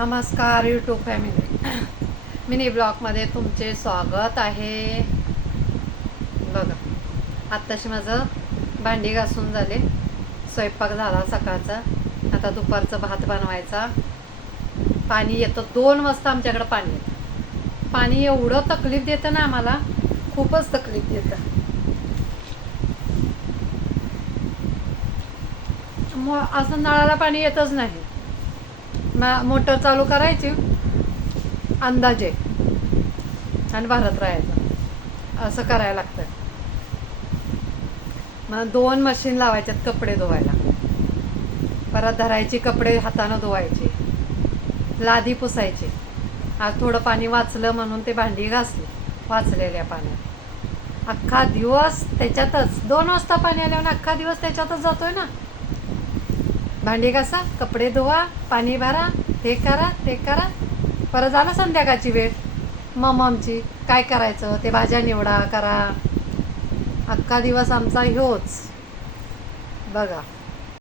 नमस्कार YouTube family mini ब्लॉगमध्ये तुमचे स्वागत आहे. बघा आत्ताशी माझं भांडी घासून झाले. स्वयंपाक झाला सकाळचा. आता दुपारचं भात बनवायचा. पाणी येतं. दोन वाजता आमच्याकडं पाणी येतं. पाणी एवढं तकलीफ देतं ना आम्हाला. खूपच तकलीफ देतं. मग असं नळाला पाणी येतच नाही. मोटर चालू करायची अंदाजे. आणि भारत राहायचं. असं करायला लागतं मग दोन मशीन लावायच्यात कपडे धुवायला. परत धरायची कपडे हातानं धुवायचे. लादी पुसायची. आज थोडं पाणी वाचलं म्हणून ते भांडी घासली. वाचलेल्या पाण्यात. अख्खा दिवस त्याच्यातच. दोन वाजता पाणी आल्यावर अख्खा दिवस त्याच्यातच जातोय ना. भांडी घासा कपडे धुवा पाणी भरा हे करा ते करा. परत झालं संध्याकाळची वेळ. मम आमची काय करायचं? ते भाज्या निवडा करा. अख्खा दिवस आमचा ह्योच. बघा.